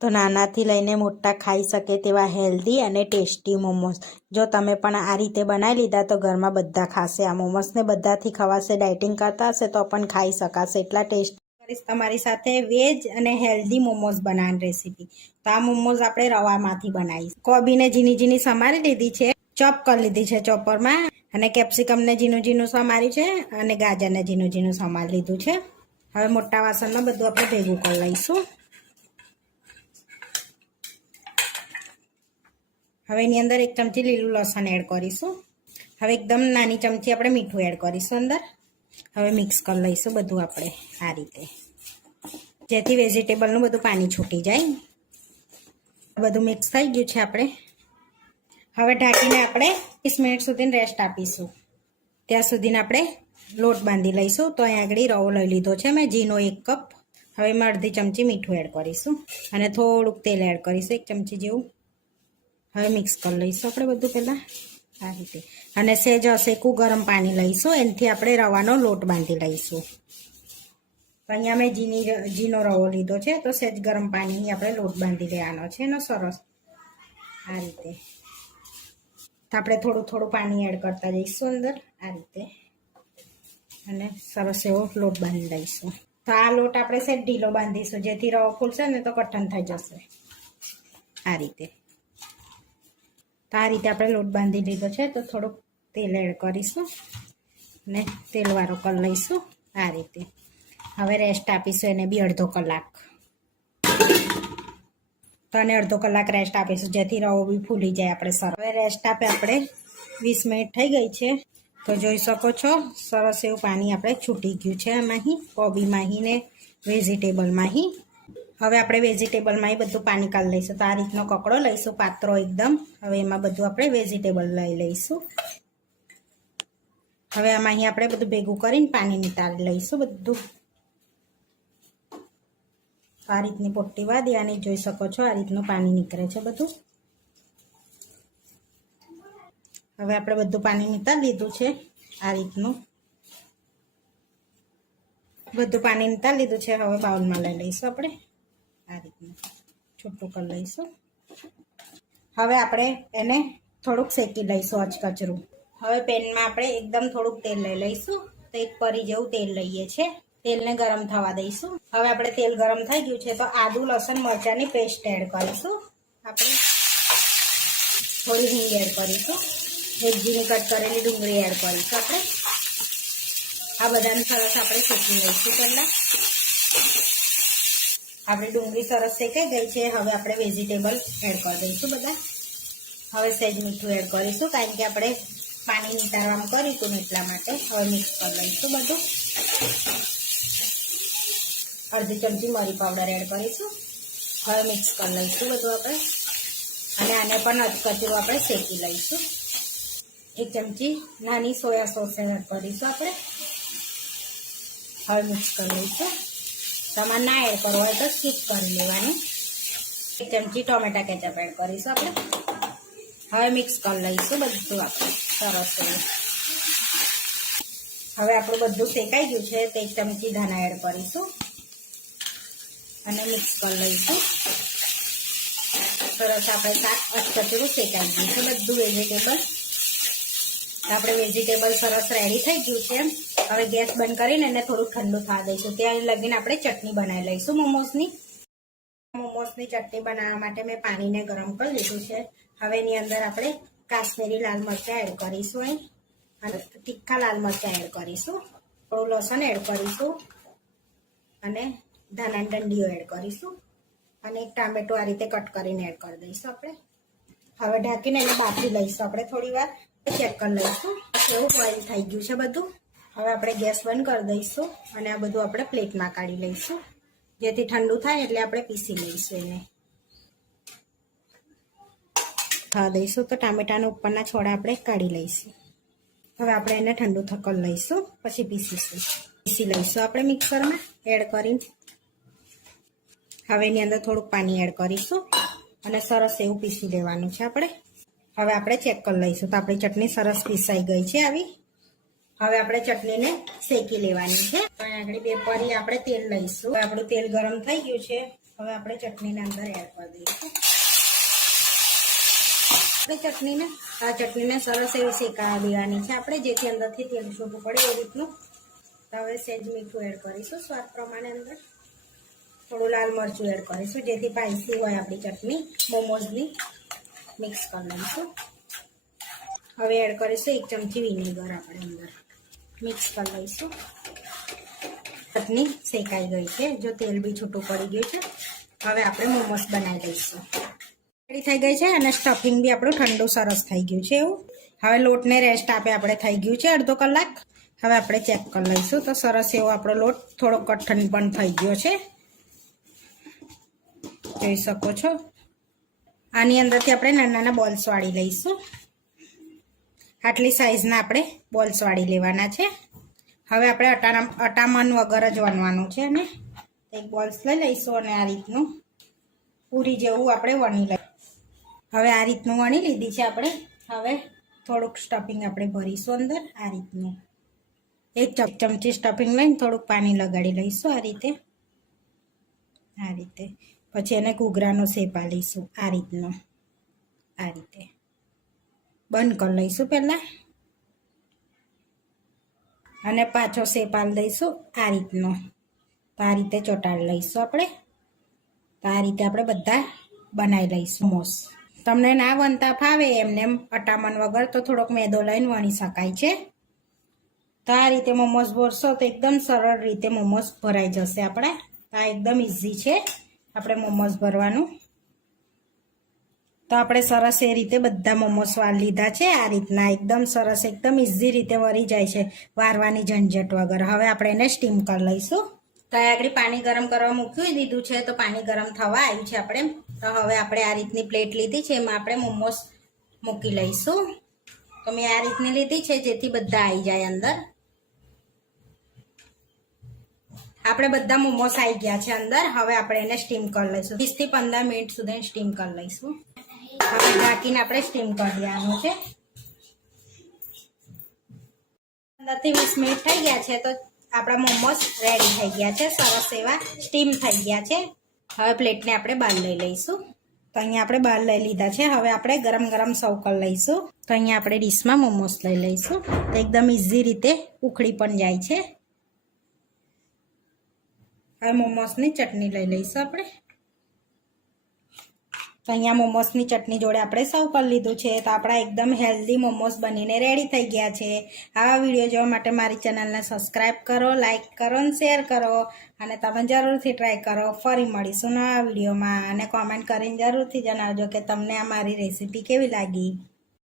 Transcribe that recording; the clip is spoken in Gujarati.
તો નાનાથી લઈને મોટા ખાઈ શકે તેવા હેલ્ધી અને ટેસ્ટી મોમોસ જો તમે પણ આ રીતે બનાવી લીધા તો ઘરમાં બધા ખાશે આ મોમોસને બધાથી ખવાશે ડાયટિંગ કરતા હશે તો પણ ખાઈ શકાશે એટલા ટેસ્ટ કરીશ તમારી સાથે વેજ અને હેલ્ધી મોમોસ બનાવવાની રેસીપી તો આ મોમોસ આપણે રવામાંથી બનાવીશું કોબીને ઝીણી ઝીણી સમારી લીધી છે ચોપ કરી લીધી છે ચોપરમાં અને કેપ્સિકમને ઝીણું ઝીણું સમારી છે અને ગાજરને ઝીણું ઝીણું સમારી લીધું છે હવે મોટા વાસણમાં બધું આપણે ભેગું કરી લઈશું હવે એની અંદર 1 ચમચી લીલું લસણ એડ કરીશું હવે એકદમ નાની ચમચી આપણે મીઠું એડ કરીશું અંદર હવે મિક્સ કરી લઈશું બધું આપણે આ રીતે જેથી વેજીટેબલનું બધું પાણી છૂટી જાય બધું મિક્સ થઈ ગયું છે આપણે હવે ઢાંકીને આપણે 30 મિનિટ સુધી રેસ્ટ આપીશું ત્યાં સુધીને આપણે લોટ બાંધી લઈશું તો અહીં આગળ રવો લઈ લીધો છે મેં ઘીનો 1 કપ હવે એમાં અડધી ચમચી મીઠું એડ કરીશું અને થોડુંક તેલ એડ કરીશું 1 ચમચી જેવું હવે મિક્સ કરી લઈશું આપણે બધું પહેલાં આ રીતે અને સહેજ શેકું ગરમ પાણી લઈશું એનાથી આપણે રવાનો લોટ બાંધી લઈશું તો અહીંયા મેં ઘીનો રવો લીધો છે તો સહેજ ગરમ પાણીની આપણે લોટ બાંધી લેવાનો છે એનો સરસ આ રીતે તો આપણે થોડું પાણી એડ કરતા જઈશું અંદર આ રીતે અને સરસ એવો લોટ બાંધી લઈશું તો આ લોટ આપણે સહેજ ઢીલો બાંધીશું જેથી રવો ફૂલશે ને તો કઠણ થઈ જશે આ રીતે તો આ રીતે આપણે લોટ બાંધી લીધો છે તો થોડુંક તેલ એડ કરીશું ને તેલવાળો કરી લઈશું આ રીતે હવે રેસ્ટ આપીશું એને બી અડધો કલાક તો અને અડધો કલાક રેસ્ટ આપીશું જેથી રવો બી ફૂલી જાય આપણે સરસ હવે રેસ્ટ આપે આપણે 20 મિનિટ થઈ ગઈ છે તો જોઈ શકો છો સરસ એવું પાણી આપણે છૂટી ગયું છે આમાંથી કોબીમાંથી ને વેજીટેબલમાંથી હવે આપણે વેજીટેબલમાં બધું પાણી કાઢી લઈશું તો આ રીતનો કકડો લઈશું પાત્રો એકદમ હવે એમાં બધું આપણે વેજીટેબલ લઈ લઈશું હવે આમાં આપણે બધું ભેગું કરીને પાણી નિતારી લઈશું બધું આ રીતની પોટ્ટી વાળી આની જોઈ શકો છો આ રીતનું પાણી નીકળે છે બધું હવે આપણે બધું પાણી નિતારી લીધું છે આ રીતનું બધું પાણી નિતારી લીધું છે હવે બાઉલમાં લઈ લઈશું આપણે આ રીતનું છૂટું કરી લઈશું હવે આપણે એને થોડુંક શેકી લઈશું અચકચરું હવે પેનમાં આપણે એકદમ થોડુંક તેલ લઈ લઈશું તો 1 પરી જેવું તેલ લઈએ છીએ તેલને ગરમ થવા દઈશું હવે આપણે તેલ ગરમ થઈ ગયું છે તો આદુ લસણ મરચાંની પેસ્ટ એડ કરીશું આપણે થોડી હિંગ એડ કરીશું એક ઝીણી કટ કરેલી ડુંગળી એડ કરીશું આપણે આ બધાને સરસ આપણે શેકી લઈશું પહેલાં આપણી ડુંગળી સરસ શેકાઈ ગઈ છે હવે આપણે વેજીટેબલ એડ કરી દઈશું બધા હવે સહેજ મીઠું એડ કરીશું કારણ કે આપણે પાણી નિતારવામાં કર્યું હતું ને એટલા માટે હવે મિક્સ કરી લઈશું બધું અડધી ચમચી મરી પાવડર એડ કરીશું હવે મિક્સ કરી લઈશું બધું આપણે અને આને પણ અધકચરું આપણે શેકી લઈશું 1 ચમચી નાની સોયા સોસ એડ કરીશું આપણે હવે મિક્સ કરી લઈશું તમારે ના એડ કરવો હોય તો સ્કીપ કરી લેવાનું 1 ચમચી ટોમેટા કેચઅપ એડ કરીશું આપણે હવે મિક્સ કરી લઈશું બધું આપણે સરસ હવે આપણું બધું શેકાઈ ગયું છે તો 1 ચમચી ધાણા એડ કરીશું અને મિક્સ કરી લઈશું સરસ આપણે શાક અધકચરું શેકાઈ ગયું છે બધું વેજીટેબલ આપણે વેજીટેબલ સરસ રેડી થઈ ગયું છે હવે ગેસ બંધ કરીને એને થોડું ઠંડુ થવા દઈશું ત્યાં લગીને આપણે ચટણી બનાવી લઈશું મોમોસની ચટણી બનાવવા માટે મેં પાણીને ગરમ કરી લીધું છે હવે એની અંદર આપણે કાશ્મીરી લાલ મરચાં એડ કરીશું અહીં અને તીખા લાલ મરચાં એડ કરીશું થોડું લસણ એડ કરીશું અને ધાણાની ડંડીઓ એડ કરીશું અને 1 ટામેટું આ રીતે કટ કરીને એડ કરી દઈશું આપણે હવે ઢાંકીને એને બાફી લઈશું આપણે થોડી વાર ચેક કરી લઈશું એવું બોઇલ થઈ ગયું છે બધું હવે આપણે ગેસ બંધ કરી દઈશું અને આ બધું આપણે પ્લેટમાં કાઢી લઈશું જેથી ઠંડુ થાય એટલે આપણે પીસી લઈશું એને થવા દઈશું તો ટામેટાના ઉપરના છોડા આપણે કાઢી લઈશું હવે આપણે એને ઠંડુ કરી લઈશું પછી પીસી લઈશું આપણે મિક્સરમાં એડ કરીને હવે એની અંદર થોડુંક પાણી એડ કરીશું અને સરસ એવું પીસી લેવાનું છે આપણે હવે આપણે ચેક કરી લઈશું તો આપણી ચટણી સરસ પીસાઈ ગઈ છે આવી હવે આપણે ચટણીને શેકી લેવાની છે તો આગળ 2 પરી આપણે તેલ લઈશું આપણું તેલ ગરમ થઈ ગયું છે હવે આપણે ચટણીને અંદર એડ કરી દઈશું. આપણે ચટણીને સરસ એવી શેકાવા દેવાની છે આપણે, જેથી અંદરથી તેલ છૂટું પડે એ રીતનું. તો હવે સહેજ મીઠું એડ કરીશું સ્વાદ પ્રમાણે. અંદર થોડું લાલ મરચું એડ કરીશું, જેથી સ્પાઈસી હોય આપણી ચટણી મોમોઝની. મિક્સ કરી લઈશું. હવે એડ કરીશું 1 ચમચી વિનેગર આપણે અંદર. મિક્સ કરી લઈશું. ચટણી શેકાઈ ગઈ છે, જો તેલ બી છૂટું પડી ગયું છે. હવે આપણે મોમોસ બનાવી દઈશું. રેડી થઈ ગઈ છે અને સ્ટફિંગ બી આપણું ઠંડુ સરસ થઈ ગયું છે એવું. હવે લોટને રેસ્ટ આપે આપણે થઈ ગયું છે અડધો કલાક. હવે આપણે ચેક કરી લઈશું તો સરસ એવો આપણો લોટ થોડો કઠણ પણ થઈ ગયો છે, જોઈ શકો છો. આની અંદરથી આપણે નાના નાના બોલ્સ વાળી લઈશું. આટલી સાઈઝના આપણે બોલ્સ વાળી લેવાના છે. હવે આપણે અટામણ વગર જ વણવાનું છે અને એક બોલ્સ લઈ લઈશું અને આ રીતનું પૂરી જેવું આપણે વણી લઈશું. હવે આ રીતનું વણી લીધી છે આપણે. હવે થોડુંક સ્ટફિંગ આપણે ભરીશું અંદર આ રીતનું. 1 ચમચી સ્ટફિંગ લઈને થોડુંક પાણી લગાડી લઈશું આ રીતે. પછી એને ઘૂઘરાનો શેપ આ લઈશું આ રીતનો. આ રીતે બંધ કરી લઈશું પહેલાં અને પાછો શેપ આલ દઈશું આ રીતનો. તો આ રીતે ચોંટાડી લઈશું આપણે. તો આ રીતે આપણે બધા બનાવી લઈશું મોમોસ. તમને ના વણતા ફાવે એમને એમ અટામણ વગર તો થોડોક મેદો લઈને વણી શકાય છે. તો આ રીતે મોમોસ ભરશો તો એકદમ સરળ રીતે મોમોસ ભરાઈ જશે આપણે. આ એકદમ ઇઝી છે આપણે મોમોસ ભરવાનું. તો આપણે સરસ એ રીતે બધા મોમોસ વાર લીધા છે આ રીતના. એકદમ સરસ, એકદમ ઇઝી રીતે વળી જાય છે વારવાની ઝંઝટ વગર. હવે આપણે એને સ્ટીમ કરી લઈશું. તો આગળ પાણી ગરમ કરવા મૂકી દીધું છે, તો પાણી ગરમ થવા આવ્યું છે આપણે. તો હવે આપણે આ રીતની પ્લેટ લીધી છે, એમાં આપણે મોમોસ મૂકી લઈશું. તો મેં આ રીતની લીધી છે જેથી બધા આવી જાય અંદર. આપણે બધા મોમોસ આવી ગયા છે અંદર. હવે આપણે એને સ્ટીમ કરી લઈશું. 30 થી 15 મિનિટ સુધી સ્ટીમ કરી લઈશું. હવે ઢાંકીને આપણે સ્ટીમ કરી દેવાનું છે. 15 થી 20 મિનિટ થઈ ગયા છે તો આપણા મોમોસ રેડી થઈ ગયા છે, સરસ એવા સ્ટીમ થઈ ગયા છે. હવે પ્લેટને આપણે બહાર લઈ લઈશું. તો અહીંયા આપણે બહાર લઈ લીધા છે. હવે આપણે ગરમ ગરમ સર્વ કરી લઈશું. તો અહીંયા આપણે ડીશમાં મોમોસ લઈ લઈશું. તો એકદમ ઇઝી રીતે ઉખડી પણ જાય છે. હવે મોમોસની ચટણી લઈ લઈશું આપણે. તો અહીંયા મોમોસની ચટણી જોડે આપણે સર્વ કરી લીધું છે. તો આપણા એકદમ હેલ્ધી મોમોસ બનીને રેડી થઈ ગયા છે. આવા વિડીયો જોવા માટે મારી ચેનલને સબસ્ક્રાઈબ કરો, લાઇક કરો અને શેર કરો. અને તમે જરૂરથી ટ્રાય કરો. ફરી મળીશું નવા વિડીયોમાં. અને કોમેન્ટ કરીને જરૂરથી જણાવજો કે તમને આ મારી રેસીપી કેવી લાગી.